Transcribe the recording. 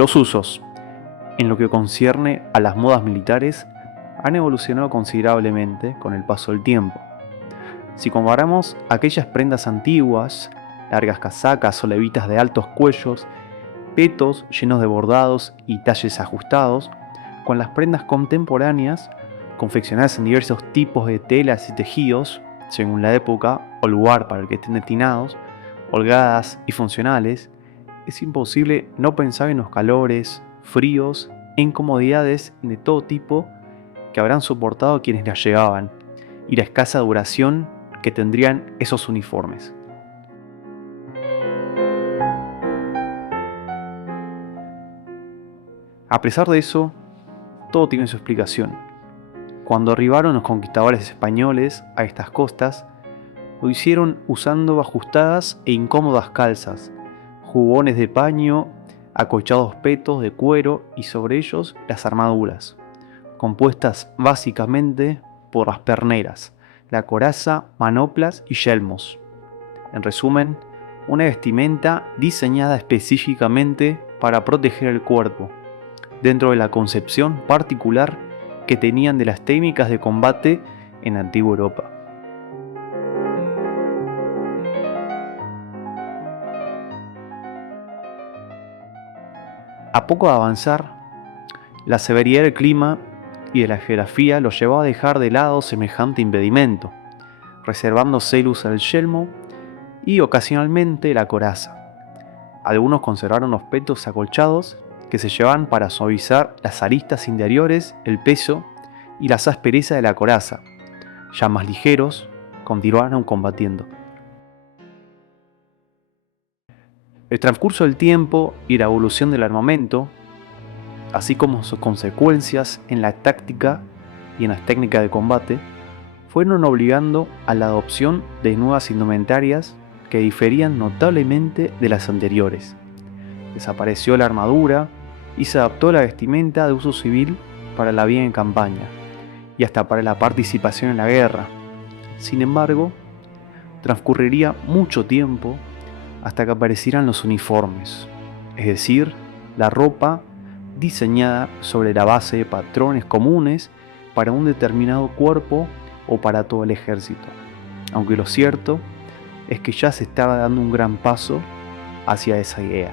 Los usos, en lo que concierne a las modas militares, han evolucionado considerablemente con el paso del tiempo. Si comparamos aquellas prendas antiguas, largas casacas o levitas de altos cuellos, petos llenos de bordados y talles ajustados, con las prendas contemporáneas, confeccionadas en diversos tipos de telas y tejidos, según la época o lugar para el que estén destinados, holgadas y funcionales, es imposible no pensar en los calores, fríos e incomodidades de todo tipo que habrán soportado quienes las llevaban, y la escasa duración que tendrían esos uniformes. A pesar de eso, todo tiene su explicación. Cuando arribaron los conquistadores españoles a estas costas, lo hicieron usando ajustadas e incómodas calzas, jubones de paño, acolchados petos de cuero y sobre ellos las armaduras, compuestas básicamente por las perneras, la coraza, manoplas y yelmos. En resumen, una vestimenta diseñada específicamente para proteger el cuerpo, dentro de la concepción particular que tenían de las técnicas de combate en la antigua Europa. A poco de avanzar, la severidad del clima y de la geografía los llevó a dejar de lado semejante impedimento, reservándose el uso del yelmo y ocasionalmente la coraza. Algunos conservaron los petos acolchados que se llevaban para suavizar las aristas interiores, el peso y las asperezas de la coraza. Ya más ligeros, continuaron combatiendo. El transcurso del tiempo y la evolución del armamento, así como sus consecuencias en la táctica y en las técnicas de combate, fueron obligando a la adopción de nuevas indumentarias que diferían notablemente de las anteriores. Desapareció la armadura y se adaptó la vestimenta de uso civil para la vida en campaña y hasta para la participación en la guerra. Sin embargo, transcurriría mucho tiempo hasta que aparecieran los uniformes, es decir, la ropa diseñada sobre la base de patrones comunes para un determinado cuerpo o para todo el ejército, aunque lo cierto es que ya se estaba dando un gran paso hacia esa idea.